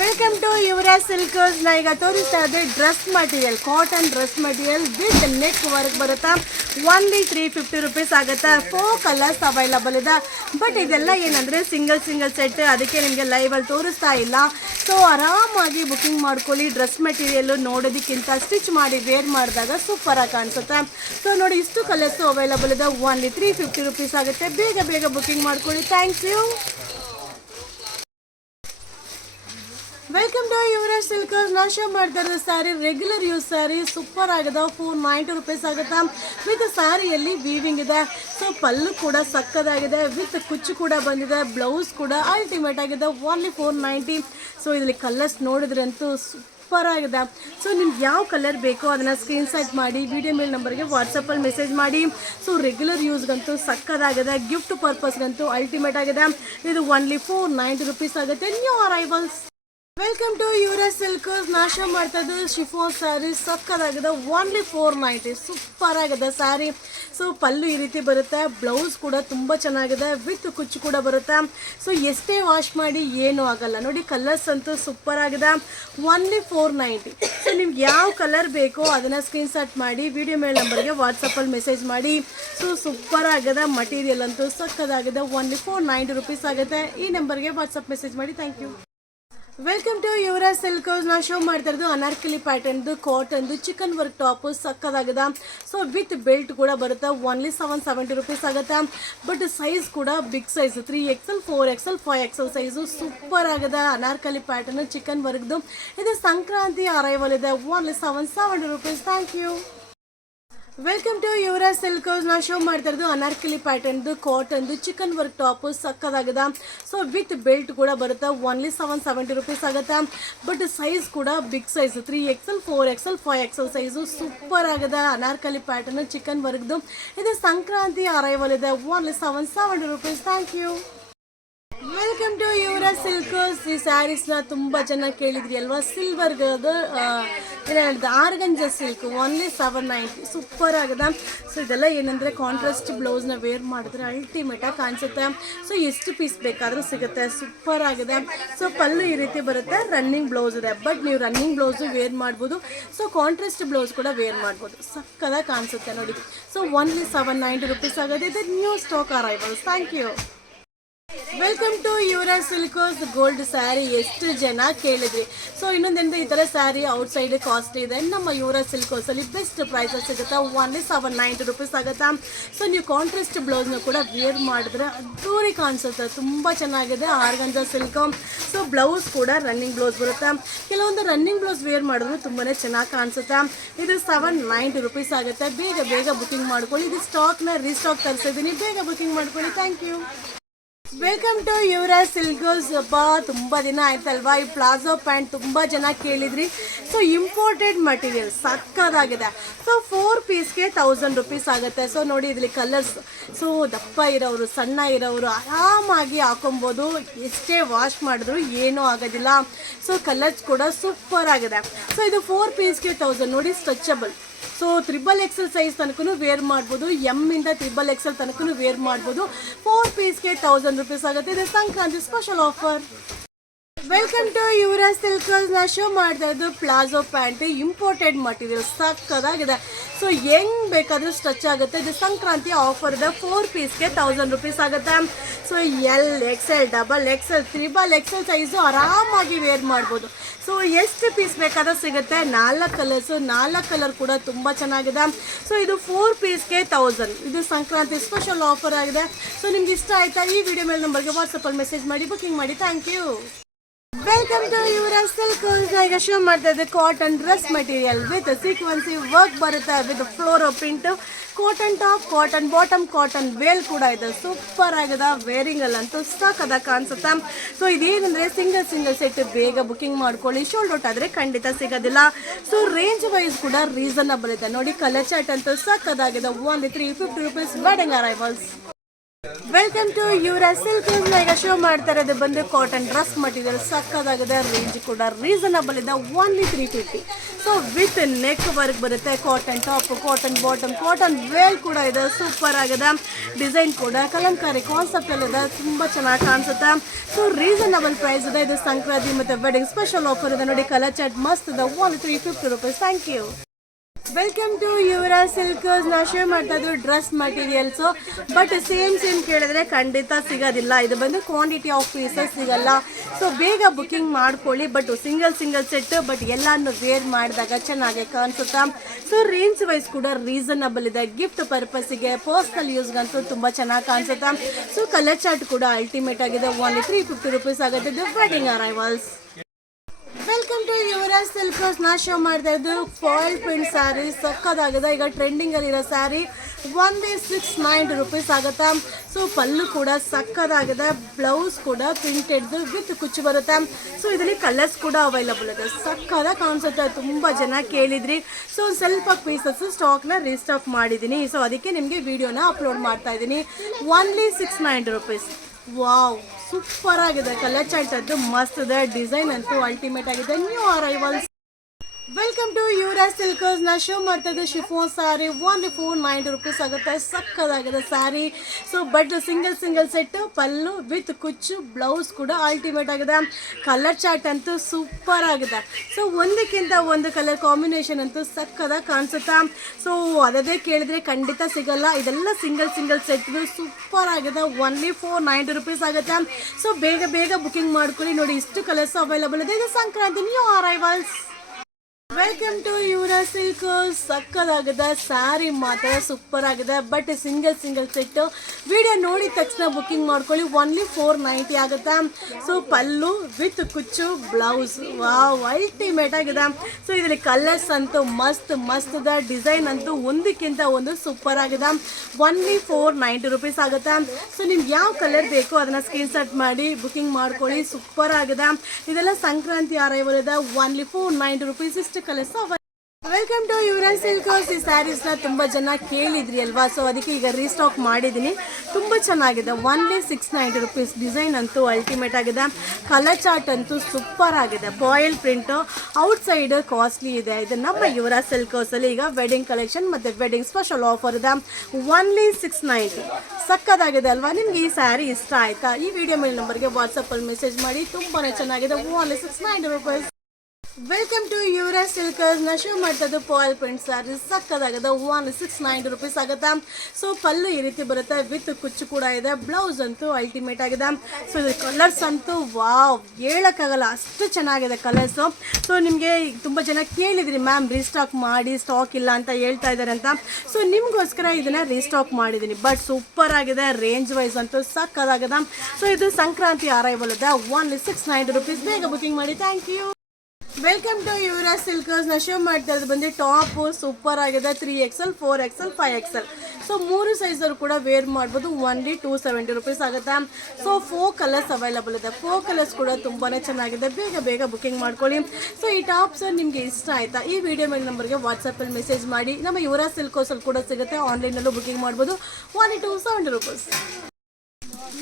Welcome to Yuvraj Silkers. ನಾ ಈಗ ತೋರಿಸ್ತಾ ಇದ್ದೆ dress material, cotton dress material with neck work ಬರುತ್ತಾ. ಓನ್ಲಿ 350 ರುಪೀಸ್ ಆಗುತ್ತೆ. 4 ಕಲರ್ಸ್ ಅವೈಲಬಲ್ ಇದೆ. ಬಟ್ ಇದೆಲ್ಲ ಏನಂದರೆ ಸಿಂಗಲ್ ಸೆಟ್, ಅದಕ್ಕೆ ನಿಮಗೆ ಲೈವಲ್ಲಿ ತೋರಿಸ್ತಾ ಇಲ್ಲ. ಸೊ ಆರಾಮಾಗಿ ಬುಕ್ಕಿಂಗ್ ಮಾಡ್ಕೊಳ್ಳಿ. ಡ್ರೆಸ್ ಮೆಟೀರಿಯಲ್ಲು ನೋಡೋದಕ್ಕಿಂತ ಸ್ಟಿಚ್ ಮಾಡಿ ವೇರ್ ಮಾಡಿದಾಗ ಸೂಪರಾಗಿ ಕಾಣಿಸುತ್ತೆ. ಸೊ ನೋಡಿ, ಇಷ್ಟು ಕಲರ್ಸು ಅವೈಲಬಲ್ ಇದೆ. ಓನ್ಲಿ 350 ರುಪೀಸ್ ಆಗುತ್ತೆ. ಬೇಗ ಬುಕ್ಕಿಂಗ್ ಮಾಡ್ಕೊಳ್ಳಿ. Thanks you. Welcome to Yuvraj Silkers. ನಾನು ಶೋ ಮಾಡ್ತಾ ಇರೋದು sari, regular use sari, super ಆಗಿದೆ. 490 ರುಪೀಸ್ ಆಗುತ್ತೆ. ವಿತ್ ಸ್ಯಾರಿಯಲ್ಲಿ ವೀವಿಂಗ್ ಇದೆ. ಸೊ ಪಲ್ಲು ಕೂಡ ಸಕ್ಕದಾಗಿದೆ, ವಿತ್ ಕುಚ್ಚು ಕೂಡ ಬಂದಿದೆ. ಬ್ಲೌಸ್ ಕೂಡ ಅಲ್ಟಿಮೇಟ್ ಆಗಿದೆ. ಓನ್ಲಿ 490. ಸೊ ಇದರಲ್ಲಿ ಕಲರ್ಸ್ ನೋಡಿದ್ರಂತೂ ಸೂಪರ್ ಆಗಿದೆ. ಸೊ ನಿಮ್ಗೆ ಯಾವ ಕಲರ್ ಬೇಕೋ ಅದನ್ನು ಸ್ಕ್ರೀನ್ಶಾಟ್ ಮಾಡಿ ವಿಡಿಯೋ ಮೇಲ್ ನಂಬರ್ಗೆ ವಾಟ್ಸಪ್ಪಲ್ಲಿ ಮೆಸೇಜ್ ಮಾಡಿ. ಸೊ ರೆಗ್ಯುಲರ್ ಯೂಸ್ಗಂತೂ ಸಕ್ಕದಾಗಿದೆ, ಗಿಫ್ಟ್ ಪರ್ಪಸ್ಗಂತೂ ಅಲ್ಟಿಮೇಟ್ ಆಗಿದೆ. ಇದು ಓನ್ಲಿ 490 ರುಪೀಸ್ ಆಗುತ್ತೆ. New arrivals. Welcome to Yuvraj Silkers. ನಾಶ ಮಾಡ್ತಾ ಇದ್ದು ಶಿಫಾನ್ ಸ್ಯಾರಿ, ಸಕ್ಕದಾಗಿದೆ. ಓನ್ಲಿ 490. ಸೂಪರ್ ಆಗಿದೆ ಸ್ಯಾರಿ. ಸೊ ಪಲ್ಲು ಈ ರೀತಿ ಬರುತ್ತೆ. ಬ್ಲೌಸ್ ಕೂಡ ತುಂಬ ಚೆನ್ನಾಗಿದೆ, ವಿತ್ ಕುಚ್ಚು ಕೂಡ ಬರುತ್ತೆ. ಸೊ ಎಷ್ಟೇ ವಾಶ್ ಮಾಡಿ ಏನೂ ಆಗಲ್ಲ. ನೋಡಿ, ಕಲರ್ಸ್ ಅಂತೂ ಸೂಪರ್ ಆಗಿದೆ. ಓನ್ಲಿ 490. ಸೊ ನಿಮ್ಗೆ ಯಾವ ಕಲರ್ ಬೇಕೋ ಅದನ್ನು ಸ್ಕ್ರೀನ್ಶಾಟ್ ಮಾಡಿ ವಿಡಿಯೋ ಮೇಲ್ ನಂಬರ್ಗೆ ವಾಟ್ಸಪ್ಪಲ್ಲಿ ಮೆಸೇಜ್ ಮಾಡಿ. ಸೊ ಸೂಪರ್ ಆಗಿದೆ. ಮಟೀರಿಯಲ್ ಅಂತೂ ಸಕ್ಕದಾಗಿದೆ. ಓನ್ಲಿ 490 ರುಪೀಸ್ ಆಗುತ್ತೆ. ಈ ನಂಬರ್ಗೆ ವಾಟ್ಸಪ್ ಮೆಸೇಜ್ ಮಾಡಿ. Thank you. Welcome to Yuvraj Silkers. ನಾನು ಶೋ ಮಾಡ್ತಾ ಇರೋದು ಅನಾರ್ಕಲಿ ಪ್ಯಾಟರ್ನ್ದು ಕಾಟನ್ದು ಚಿಕನ್ ವರ್ಕ್ ಟಾಪು, ಸಕ್ಕದಾಗಿದೆ. ಸೊ ವಿತ್ ಬೆಲ್ಟ್ ಕೂಡ ಬರುತ್ತೆ. ಓನ್ಲಿ 770 ರುಪೀಸ್ ಆಗುತ್ತೆ. ಬಟ್ ಸೈಜ್ ಕೂಡ big size, 3XL 4XL 5XL size, super ಆಗಿದೆ. ಅನಾರ್ಕಲಿ ಪ್ಯಾಟರ್ನ್ ಚಿಕನ್ ವರ್ಕ್ದು. ಇದು ಸಂಕ್ರಾಂತಿ ಅರೈವಲ್ ಇದೆ. Only 770 rupees. Thank you. Welcome to Yuvraj Silkers. ನಾನು ಶೋ ಮಾಡ್ತಾ ಇರೋದು ಅನಾರ್ಕಲಿ ಪ್ಯಾಟರ್ನ್ದು ಕಾಟನ್ದು ಚಿಕನ್ ವರ್ಕ್ ಟಾಪು, ಸಕ್ಕದಾಗಿದೆ. ಸೊ ವಿತ್ ಬೆಲ್ಟ್ ಕೂಡ ಬರುತ್ತೆ. ಓನ್ಲಿ 770 ರುಪೀಸ್ ಆಗುತ್ತೆ. ಬಟ್ ಸೈಜ್ ಕೂಡ big size, 3XL 4XL 5XL size, super ಆಗಿದೆ. ಅನಾರ್ಕಲಿ ಪ್ಯಾಟರ್ನ್ ಚಿಕನ್ ವರ್ಕ್ದು. ಇದು ಸಂಕ್ರಾಂತಿ ಅರೈವಲ್ ಇದೆ. Only 770 rupees. Thank you. Welcome to Yuvraj Silkers. ಈ ಸ್ಯಾರೀಸ್ನ ತುಂಬ ಜನ ಕೇಳಿದ್ರಿ ಅಲ್ವಾ. ಸಿಲ್ವರ್ದು ಏನಿದೆ, ಆರ್ಗಂಜಾ ಸಿಲ್ಕ್, ಓನ್ಲಿ 790. ಸೂಪರ್ ಆಗಿದೆ. ಸೊ ಇದೆಲ್ಲ ಏನಂದರೆ ಕಾಂಟ್ರಾಸ್ಟ್ ಬ್ಲೌಸ್ನ ವೇರ್ ಮಾಡಿದ್ರೆ ಅಲ್ಟಿಮೇಟಾಗಿ ಕಾಣಿಸುತ್ತೆ. ಸೊ ಎಷ್ಟು ಪೀಸ್ ಬೇಕಾದರೂ ಸಿಗುತ್ತೆ. ಸೂಪರ್ ಆಗಿದೆ. ಸೊ ಪಲ್ಲು ಈ ರೀತಿ ಬರುತ್ತೆ. ರನ್ನಿಂಗ್ ಬ್ಲೌಸ್ ಇದೆ. ಬಟ್ ನೀವು ರನ್ನಿಂಗ್ ಬ್ಲೌಸು ವೇರ್ ಮಾಡ್ಬೋದು. ಸೊ ಕಾಂಟ್ರಾಸ್ಟ್ ಬ್ಲೌಸ್ ಕೂಡ ವೇರ್ ಮಾಡ್ಬೋದು. ಸಕ್ಕದಾಗಿ ಕಾಣಿಸುತ್ತೆ ನೋಡಿ. ಸೊ ಓನ್ಲಿ 790 ರುಪೀಸ್ ಆಗೋದು. ಇದು new stock arrivals. Thank you. Welcome to Yuvraj Silkers. Gold sari ಎಷ್ಟು ಜನ ಕೇಳಿದ್ರಿ. ಸೊ ಇನ್ನೊಂದೇನಿದೆ, ಈ ಥರ ಸ್ಯಾರಿ ಔಟ್ಸೈಡ್ ಕಾಸ್ಟ್ ಇದೆ. ನಮ್ಮ ಯುವರಾಜ್ ಸಿಲ್ಕರ್ಸಲ್ಲಿ ಬೆಸ್ಟ್ ಪ್ರೈಸಸ್ ಸಿಗುತ್ತೆ. ಓನ್ಲಿ 790 ರುಪೀಸ್ ಆಗುತ್ತೆ. ಸೊ ನೀವು ಕಾಂಟ್ರಾಸ್ಟ್ ಬ್ಲೌಸ್ನ ಕೂಡ ವೇರ್ ಮಾಡಿದ್ರೆ ಅದ್ದೂರಿ ಕಾಣಿಸುತ್ತೆ. ತುಂಬ ಚೆನ್ನಾಗಿದೆ ಆರ್ಗಂಜಾ ಸಿಲ್ಕ್. ಸೊ ಬ್ಲೌಸ್ ಕೂಡ ರನ್ನಿಂಗ್ ಬ್ಲೌಸ್ ಬರುತ್ತೆ. ಕೆಲವೊಂದು ರನ್ನಿಂಗ್ ಬ್ಲೌಸ್ ವೇರ್ ಮಾಡಿದ್ರು ತುಂಬಾ ಚೆನ್ನಾಗಿ ಕಾಣಿಸುತ್ತೆ. ಇದು 790 ರುಪೀಸ್ ಆಗುತ್ತೆ. ಬೇಗ ಬುಕ್ಕಿಂಗ್ ಮಾಡ್ಕೊಳ್ಳಿ. ಇದು ಸ್ಟಾಕ್ನ ರೀಸ್ಟಾಕ್ ತರಿಸಿದ್ದೀನಿ. ಬೇಗ ಬುಕ್ಕಿಂಗ್ ಮಾಡ್ಕೊಳ್ಳಿ. Thank you. Welcome to Yuvraj Silkers. ತುಂಬ ದಿನ ಆಯ್ತಲ್ವಾ. ಈ ಪ್ಲಾಜೋ ಪ್ಯಾಂಟ್ ತುಂಬ ಜನ ಕೇಳಿದ್ರಿ. ಸೊ ಇಂಪೋರ್ಟೆಡ್ ಮಟೀರಿಯಲ್, ಸಕ್ಕದಾಗಿದೆ. ಸೊ 4 ಪೀಸ್ಗೆ 1000 ರುಪೀಸ್ ಆಗುತ್ತೆ. ಸೊ ನೋಡಿ, ಇದರಲ್ಲಿ ಕಲರ್ಸ್. ಸೊ ದಪ್ಪ ಇರೋರು, ಸಣ್ಣ ಇರೋರು ಆರಾಮಾಗಿ ಹಾಕೊಬೋದು. ಎಷ್ಟೇ ವಾಶ್ ಮಾಡಿದ್ರು ಏನೂ ಆಗೋದಿಲ್ಲ. ಸೊ ಕಲರ್ಸ್ ಕೂಡ ಸೂಪರ್ ಆಗಿದೆ. ಸೊ ಇದು 4 ಪೀಸ್ಗೆ 1000. ನೋಡಿ, ಸ್ಟ್ರೆಚಬಲ್. ಸೊ XXL ಸೈಜ್ ತನಕ ವೇರ್ ಮಾಡ್ಬೋದು. ಇಂದ XXL ತನಕ ವೇರ್ ಮಾಡ್ಬೋದು. 4 ಪೀಸ್ಗೆ 1000 ರುಪೀಸ್ ಆಗುತ್ತೆ. ಇದು Sankranti special offer. Welcome to Yuvraj Silkers. ನಾನು ಶೋ ಮಾಡ್ತಾ ಇದ್ದು ಪ್ಲಾಜೋ ಪ್ಯಾಂಟ್, ಇಂಪೋರ್ಟೆಡ್ ಮಟೀರಿಯಲ್, ಸಕ್ಕದಾಗಿದೆ. ಸೊ ಹೆಂಗ್ ಬೇಕಾದರೂ ಸ್ಟ್ರೆಚ್ ಆಗುತ್ತೆ. ಇದು ಸಂಕ್ರಾಂತಿ ಆಫರ್ ಇದೆ. 4 ಪೀಸ್ಗೆ 1000 ರುಪೀಸ್ ಆಗುತ್ತೆ. So LXL, XXL, XXL size ಆರಾಮಾಗಿ ವೇರ್ ಮಾಡ್ಬೋದು. ಸೊ ಎಷ್ಟು ಪೀಸ್ ಬೇಕಾದರೂ ಸಿಗುತ್ತೆ. 4 ಕಲರ್ಸು, 4 ಕಲರ್ ಕೂಡ ತುಂಬ ಚೆನ್ನಾಗಿದೆ. ಸೊ ಇದು 4 ಪೀಸ್ಗೆ 1000. ಇದು ಸಂಕ್ರಾಂತಿ ಸ್ಪೆಷಲ್ ಆಫರ್ ಆಗಿದೆ. ಸೊ ನಿಮ್ಗೆ ಇಷ್ಟ ಆಯ್ತಾ, ಈ ವಿಡಿಯೋ ಮೇಲೆ ನಂಬರ್ಗೆ ವಾಟ್ಸಪ್ಪಲ್ಲಿ ಮೆಸೇಜ್ ಮಾಡಿ ಬುಕ್ಕಿಂಗ್ ಮಾಡಿ. Thank you. Welcome to Yuvraj Silkers. ಈಗ ಶೋ ಮಾಡ್ತಾ ಇದ್ದೆ cotton dress material with sequence work ಬರುತ್ತೆ. With floral print, cotton top, cotton bottom, cotton veil ಕೂಡ ಇದೆ. ಸೂಪರ್ ಆಗಿದೆ. ವೇರಿಂಗ್ ಅಲ್ಲಂತೂ ಸಾಕದಾಗಿ ಕಾಣಿಸುತ್ತೆ. ಸೊ ಇದೇನಂದರೆ ಸಿಂಗಲ್ ಸೆಟ್. ಬೇಗ ಬುಕ್ಕಿಂಗ್ ಮಾಡ್ಕೊಳ್ಳಿ. ಶೋಲ್ಡ್ ಔಟ್ ಆದರೆ ಖಂಡಿತ ಸಿಗೋದಿಲ್ಲ. ಸೊ ರೇಂಜ್ ವೈಸ್ ಕೂಡ ರೀಸನಬಲ್ ಇದೆ. ನೋಡಿ, ಕಲರ್ ಚಾರ್ಟ್ ಅಂತೂ ಸಾಕದಾಗಿದೆ. Only 350 rupees. Wedding arrivals. Welcome to ಯುವರ silk. ಈಗ ಶೋ ಮಾಡ್ತಾ ಇರೋದು ಬಂದು ಕಾಟನ್ ಡ್ರೆಸ್ ಮಟೀರಿಯಲ್ ಸಕ್ಕದಾಗಿದೆ. ರೇಂಜ್ ಕೂಡ ರೀಸನಬಲ್ ಇದೆ, only 350. So with neck work ಬರುತ್ತೆ. Cotton top, cotton bottom, cotton veil ಕೂಡ ಇದೆ. ಸೂಪರ್ ಆಗಿದೆ. ಡಿಸೈನ್ ಕೂಡ ಕಲಂಕಾರಿ ಕಾನ್ಸೆಪ್ಟ್ ಅಲ್ಲಿ ಇದೆ, ತುಂಬ ಚೆನ್ನಾಗಿ ಕಾಣಿಸುತ್ತೆ. ಸೊ ರೀಸನಬಲ್ ಪ್ರೈಸ್ ಇದೆ. ಇದು ಸಂಕ್ರಾಂತಿ ಮತ್ತು ವೆಡ್ಡಿಂಗ್ ಸ್ಪೆಷಲ್ ಆಫರ್ ಇದೆ ನೋಡಿ. ಕಲರ್ ಚಾರ್ಟ್ ಮಸ್ತ್ ಇದೆ, only 350 rupees. Thank you. Welcome to ಯುವರ silk. ನಾವು ಶೇರ್ ಮಾಡ್ತಾ ಇದ್ರು ಡ್ರೆಸ್ ಮಟೀರಿಯಲ್ಸು. ಬಟ್ ಸೇಮ್ ಕೇಳಿದ್ರೆ ಖಂಡಿತ ಸಿಗೋದಿಲ್ಲ. ಇದು ಬಂದು ಕ್ವಾಂಟಿಟಿ ಆಫ್ ಪೀಸಸ್ ಸಿಗಲ್ಲ. ಸೊ ಬೇಗ ಬುಕ್ಕಿಂಗ್ ಮಾಡ್ಕೊಳ್ಳಿ. ಬಟ್ ಸಿಂಗಲ್ ಸೆಟ್, ಬಟ್ ಎಲ್ಲಾನು ವೇರ್ ಮಾಡಿದಾಗ ಚೆನ್ನಾಗಿ ಕಾಣಿಸುತ್ತಾ. ಸೊ ರೇಂಜ್ ವೈಸ್ ಕೂಡ ರೀಸನಬಲ್ ಇದೆ. ಗಿಫ್ಟ್ ಪರ್ಪಸ್ಗೆ, ಪರ್ಸ್ನಲ್ ಯೂಸ್ಗಂತೂ ತುಂಬ ಚೆನ್ನಾಗಿ ಕಾಣಿಸುತ್ತಾ. ಸೊ ಕಲರ್ ಚಾರ್ಟ್ ಕೂಡ ಅಲ್ಟಿಮೇಟ್ ಆಗಿದೆ, ಓನ್ಲಿ 350 rupees ಆಗುತ್ತೆ. ಇದು wedding arrivals. Welcome to Yuvraj Silkers. ನಾ ಶೋ ಮಾಡ್ತಾ ಇದ್ದು ಫಾಯಿಲ್ ಪ್ರಿಂಟ್ ಸ್ಯಾರಿ ಸಕ್ಕದಾಗಿದೆ. ಈಗ ಟ್ರೆಂಡಿಂಗ್ ಅಲ್ಲಿ ಇರೋ ಸ್ಯಾರಿ ಒಂದೇ 690 rupees ಆಗುತ್ತೆ. ಸೊ ಪಲ್ಲು ಕೂಡ ಸಕ್ಕದಾಗಿದೆ. ಬ್ಲೌಸ್ ಕೂಡ ಪ್ರಿಂಟೆಡ್ ವಿತ್ ಕುಚ್ಚು ಬರುತ್ತೆ. ಸೊ ಇದರಲ್ಲಿ ಕಲರ್ಸ್ ಕೂಡ ಅವೈಲಬಲ್ ಇದೆ. ಸಕ್ಕದಾಗಿ ಕಾಣಿಸುತ್ತೆ. ತುಂಬ ಜನ ಕೇಳಿದ್ರಿ. ಸೊ ಸ್ವಲ್ಪ ಪೀಸಸ್ ಸ್ಟಾಕ್ನ ರೀಸ್ಟಾಕ್ ಮಾಡಿದ್ದೀನಿ. ಸೊ ಅದಕ್ಕೆ ನಿಮಗೆ ವಿಡಿಯೋನ ಅಪ್ಲೋಡ್ ಮಾಡ್ತಾ ಇದ್ದೀನಿ. Only 690 rupees. ವಾವ್, ಸೂಪರ್ ಆಗಿದೆ. ಕಲರ್ ಚಾರ್ಟ್ ಅಂತೂ ಮಸ್ತ್ ಇದೆ. ಡಿಸೈನ್ ಅಂತೂ ಅಲ್ಟಿಮೇಟ್ ಆಗಿದೆ. New arrivals. Welcome to Yuvraj Silkers. ನಾ ಶೋ ಮಾಡ್ತಾ ಇದ್ದೆ ಶಿಫೋನ್ ಸ್ಯಾರಿ ಓನ್ಲಿ 490 rupees ಆಗುತ್ತೆ. ಸಕ್ಕದಾಗಿದೆ sari. So but single set, pallu with ಕುಚ್ಚು, ಬ್ಲೌಸ್ ಕೂಡ ಅಲ್ಟಿಮೇಟ್ ಆಗಿದೆ. ಕಲರ್ ಚಾರ್ಟ್ ಅಂತೂ ಸೂಪರ್ ಆಗಿದೆ. ಸೊ ಒಂದಕ್ಕಿಂತ ಒಂದು ಕಲರ್ ಕಾಂಬಿನೇಷನ್ ಅಂತೂ ಸಕ್ಕದಾಗಿ ಕಾಣಿಸುತ್ತಾ. ಸೊ ಅದೇ ಕೇಳಿದ್ರೆ ಖಂಡಿತ ಸಿಗಲ್ಲ. ಇದೆಲ್ಲ ಸಿಂಗಲ್ ಸೆಟ್ ಸೂಪರ್ ಆಗಿದೆ. ಓನ್ಲಿ 490 rupees ಆಗುತ್ತೆ. ಸೊ ಬೇಗ ಬುಕಿಂಗ್ ಮಾಡ್ಕೊಳ್ಳಿ. ನೋಡಿ ಇಷ್ಟು ಕಲರ್ಸ್ ಅವೈಲಬಲ್ ಇದೆ. ಇದು Sankranti new arrivals. Welcome to Yuvraj Silk. ಸಕ್ಕದಾಗಿದೆ ಸ್ಯಾರಿ, ಮಾತ್ರ ಸೂಪರ್ ಆಗಿದೆ. But single set. ವಿಡಿಯೋ ನೋಡಿದ ತಕ್ಷಣ ಬುಕ್ಕಿಂಗ್ ಮಾಡ್ಕೊಳ್ಳಿ. ಓನ್ಲಿ 490 ಆಗುತ್ತೆ. ಸೊ ಪಲ್ಲು ವಿತ್ ಕುಚ್ಚು, ಬ್ಲೌಸ್ ವಾವ್ ಅಲ್ಟಿಮೇಟ್ ಆಗಿದೆ. ಸೊ ಇದರಲ್ಲಿ ಕಲರ್ಸ್ ಅಂತೂ ಮಸ್ತ್ ಇದೆ. ಡಿಸೈನ್ ಅಂತೂ ಒಂದಕ್ಕಿಂತ ಒಂದು ಸೂಪರ್ ಆಗಿದೆ. ಓನ್ಲಿ 490 rupees ಆಗುತ್ತೆ. ಸೊ ನಿಮ್ಗೆ ಯಾವ ಕಲರ್ ಬೇಕೋ ಅದನ್ನ ಸ್ಕ್ರೀನ್ಶಾಟ್ ಮಾಡಿ ಬುಕ್ಕಿಂಗ್ ಮಾಡ್ಕೊಳ್ಳಿ. ಸೂಪರ್ ಆಗಿದೆ. ಇದೆಲ್ಲ ಸಂಕ್ರಾಂತಿ ಅರೈವಲ್ ಇದೆ. Only 490 rupees. ಇಷ್ಟು colours. Welcome to Yuvraj Silkers. ಈ ಸ್ಯಾರೀಸ್ನ ತುಂಬ ಜನ ಕೇಳಿದ್ರಿ ಅಲ್ವಾ. ಸೊ ಅದಕ್ಕೆ ಈಗ ರೀಸ್ಟಾಕ್ ಮಾಡಿದ್ದೀನಿ. ತುಂಬ ಚೆನ್ನಾಗಿದೆ. Only 690 rupees. ಡಿಸೈನ್ ಅಂತೂ ಅಲ್ಟಿಮೇಟ್ ಆಗಿದೆ. ಕಲರ್ ಚಾರ್ಟ್ ಅಂತೂ ಸೂಪರ್ ಆಗಿದೆ. ಫಾಯಿಲ್ ಪ್ರಿಂಟು, ಔಟ್ಸೈಡ್ ಕಾಸ್ಟ್ಲಿ ಇದೆ. ಇದು ನಮ್ಮ ಯುವರಾಜ್ ಸಿಲ್ಕರ್ಸಲ್ಲಿ ಈಗ ವೆಡ್ಡಿಂಗ್ ಕಲೆಕ್ಷನ್ ಮತ್ತು ವೆಡ್ಡಿಂಗ್ ಸ್ಪೆಷಲ್ ಆಫರ್ ಇದೆ. ಓನ್ಲಿ 690. ಸಕ್ಕದಾಗಿದೆ ಅಲ್ವಾ. ನಿಮ್ಗೆ ಈ ಸ್ಯಾರಿ ಇಷ್ಟ ಆಯಿತಾ? ಈ ವಿಡಿಯೋ ಮೇಲೆ ನಂಬರ್ಗೆ ವಾಟ್ಸಪ್ಪಲ್ಲಿ ಮೆಸೇಜ್ ಮಾಡಿ. ತುಂಬಾ ಚೆನ್ನಾಗಿದೆ. Only 690 rupees. Welcome to Yuvraj Silkers. ನಾ ಶೋ ಮಾಡ್ತಾ ಇದ್ದು ಫಾಯಿಲ್ ಪ್ರಿಂಟ್ ಸ್ಯಾರಿ ಸಕ್ಕದಾಗಿದೆ. ಓನ್ಲಿ 690 rupees ಆಗುತ್ತೆ. ಸೊ ಪಲ್ಲು ಈ ರೀತಿ ಬರುತ್ತೆ, ವಿತ್ ಕುಚ್ಚು ಕೂಡ ಇದೆ. ಬ್ಲೌಸ್ ಅಂತೂ ಅಲ್ಟಿಮೇಟ್ ಆಗಿದೆ. ಸೊ ಇದು ಕಲರ್ಸ್ ಅಂತೂ ವಾವ್, ಹೇಳೋಕ್ಕಾಗಲ್ಲ ಅಷ್ಟು ಚೆನ್ನಾಗಿದೆ ಕಲರ್ಸು. ಸೊ ನಿಮಗೆ ತುಂಬ ಜನ ಕೇಳಿದ್ರಿ ಮ್ಯಾಮ್ ರೀಸ್ಟಾಕ್ ಮಾಡಿ, ಸ್ಟಾಕ್ ಇಲ್ಲ ಅಂತ ಹೇಳ್ತಾ ಇದ್ದಾರೆ ಅಂತ. ಸೊ ನಿಮಗೋಸ್ಕರ ಇದನ್ನು ರೀಸ್ಟಾಕ್ ಮಾಡಿದ್ದೀನಿ. ಬಟ್ ಸೂಪರ್ ಆಗಿದೆ. ರೇಂಜ್ ವೈಸ್ ಅಂತೂ ಸಕ್ಕದಾಗಿದೆ. ಸೊ ಇದು ಸಂಕ್ರಾಂತಿ ಅರೈವಲ್ ಇದೆ. Only 690 rupees. ಬೇಗ ಬುಕಿಂಗ್ ಮಾಡಿ. Thank you. Welcome to Yuvraj Silkers. ನಾ ಶೋ ಮಾಡ್ತಾ ಇರೋದು ಬಂದು ಟಾಪು ಸೂಪರ್ ಆಗಿದೆ. 3XL, 4XL, 5XL. ಸೊ 3 ಸೈಜರು ಕೂಡ ವೇರ್ ಮಾಡ್ಬೋದು. ಓನ್ಲಿ 270 rupees ಆಗುತ್ತೆ. ಸೊ 4 ಕಲರ್ಸ್ ಅವೈಲಬಲ್ ಇದೆ. 4 ಕಲರ್ಸ್ ಕೂಡ ತುಂಬಾ ಚೆನ್ನಾಗಿದೆ. ಬೇಗ ಬುಕಿಂಗ್ ಮಾಡ್ಕೊಳ್ಳಿ. ಸೊ ಈ ಟಾಪ್ಸ್ ನಿಮಗೆ ಇಷ್ಟ ಆಯಿತಾ? ಈ ವಿಡಿಯೋ ಮೇಲೆ ನಂಬರ್ಗೆ ವಾಟ್ಸಪ್ಪಲ್ಲಿ ಮೆಸೇಜ್ ಮಾಡಿ. ನಮ್ಮ ಯುವರಾಜ್ ಸಿಲ್ಕರ್ಸಲ್ಲಿ ಕೂಡ ಸಿಗುತ್ತೆ. ಆನ್ಲೈನಲ್ಲೂ ಬುಕಿಂಗ್ ಮಾಡ್ಬೋದು. Only 270 rupees.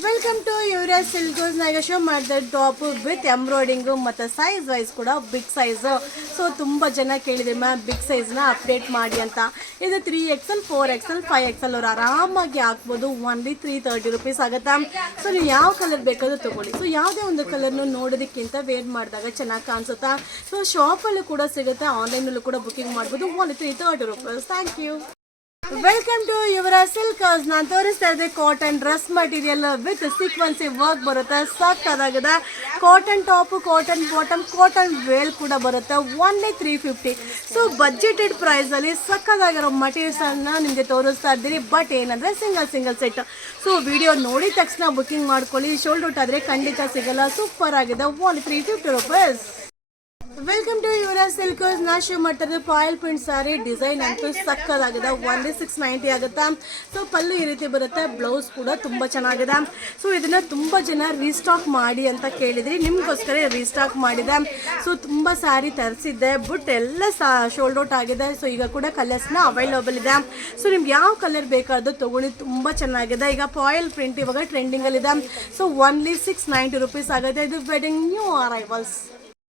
Welcome to Yuvraj Silkers. ನಾ ಈಗ ಶೋ ಮಾಡಿದೆ ಟಾಪ್ ವಿತ್ ಎಂಬ್ರಾಯ್ಡಿಂಗು ಮತ್ತು ಸೈಜ್ ವೈಸ್ ಕೂಡ ಬಿಗ್ ಸೈಜು. ಸೊ ತುಂಬ ಜನ ಕೇಳಿದ್ರಿ ಮ್ಯಾಮ್ ಬಿಗ್ ಸೈಜ್ನ ಅಪ್ಡೇಟ್ ಮಾಡಿ ಅಂತ. ಇದು 3XL, 4XL, 5XL ಅವ್ರು ಆರಾಮಾಗಿ ಹಾಕ್ಬೋದು. ಓನ್ಲಿ 330 rupees ಆಗುತ್ತೆ. ಸೊ ನೀವು ಯಾವ ಕಲರ್ ಬೇಕಾದ್ರೂ ತೊಗೊಳ್ಳಿ. ಸೊ ಯಾವುದೇ ಒಂದು ಕಲರ್ನು ನೋಡೋದಕ್ಕಿಂತ ವೇರ್ ಮಾಡಿದಾಗ ಚೆನ್ನಾಗಿ ಕಾಣಿಸುತ್ತಾ. ಸೊ ಶಾಪಲ್ಲೂ ಕೂಡ ಸಿಗುತ್ತೆ, ಆನ್ಲೈನಲ್ಲೂ ಕೂಡ ಬುಕಿಂಗ್ ಮಾಡ್ಬೋದು. Only 330 rupees. Thank you. Welcome to Yuvraj Silkers. ನಾನು ತೋರಿಸ್ತಾ ಇದ್ದೆ cotton dress material with sequence work ಬರುತ್ತೆ. ಸಕ್ಕದಾಗಿದೆ. Cotton top, cotton bottom, cotton veil ಕೂಡ ಬರುತ್ತೆ. ಓನ್ಲಿ 350. ಸೊ ಬಜೆಟೆಡ್ ಪ್ರೈಸಲ್ಲಿ ಸಕ್ಕದಾಗಿರೋ ಮಟೀರಿಯಲ್ಸನ್ನು ನಿಮಗೆ ತೋರಿಸ್ತಾ ಇದ್ದೀರಿ. ಬಟ್ ಏನಂದರೆ ಸಿಂಗಲ್ ಸೆಟ್. ಸೊ ವಿಡಿಯೋ ನೋಡಿದ ತಕ್ಷಣ ಬುಕಿಂಗ್ ಮಾಡ್ಕೊಳ್ಳಿ. ಶೋಲ್ಡ್ ಔಟ್ ಆದರೆ ಖಂಡಿತ ಸಿಗಲ್ಲ. ಸೂಪರ್ ಆಗಿದೆ. Only 350 rupees. Welcome to Yuvraj Silkers. ನಾ ಶೇರ್ ಮಾಡ್ತಾರೆ ಪಾಯಲ್ ಪ್ರಿಂಟ್ ಸಾರಿ. ಡಿಸೈನ್ ಅಂತೂ ಸಕ್ಕದಾಗಿದೆ. ಒನ್ಲಿ 690 ಆಗುತ್ತಾ. ಸೊ ಪಲ್ಲು ಈ ರೀತಿ ಬರುತ್ತೆ, ಬ್ಲೌಸ್ ಕೂಡ ತುಂಬ ಚೆನ್ನಾಗಿದೆ. ಸೊ ಇದನ್ನು ತುಂಬ ಜನ ರೀಸ್ಟಾಕ್ ಮಾಡಿ ಅಂತ ಕೇಳಿದ್ರಿ, ನಿಮಗೋಸ್ಕರ ರೀಸ್ಟಾಕ್ ಮಾಡಿದೆ. ಸೊ ತುಂಬ ಸ್ಯಾರಿ ತರಿಸಿದ್ದೆ, ಬಟ್ ಎಲ್ಲ ಶೋಲ್ಡ್ ಔಟ್ ಆಗಿದೆ. ಸೊ ಈಗ ಕೂಡ ಕಲರ್ಸ್ನ ಅವೈಲಬಲ್ ಇದೆ. ಸೊ ನಿಮ್ಗೆ ಯಾವ ಕಲರ್ ಬೇಕಾದರೂ ತೊಗೊಳ್ಳಿ, ತುಂಬ ಚೆನ್ನಾಗಿದೆ. ಈಗ ಪಾಯಲ್ ಪ್ರಿಂಟ್ ಇವಾಗ ಟ್ರೆಂಡಿಂಗಲ್ಲಿದೆ. ಸೊ ಒನ್ಲಿ 690 ರುಪೀಸ್ ಆಗುತ್ತೆ. ಇದು ವೆಡ್ಡಿಂಗ್ ನ್ಯೂ ಅರೈವಲ್ಸ್.